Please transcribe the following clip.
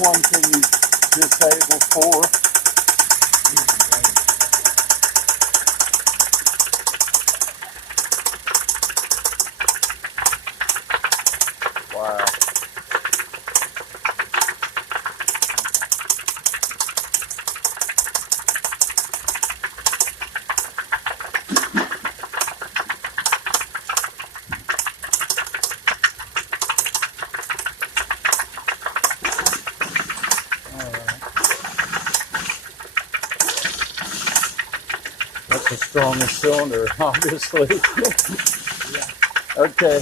one can you disable for? Wow. That's the strongest cylinder, obviously. Okay.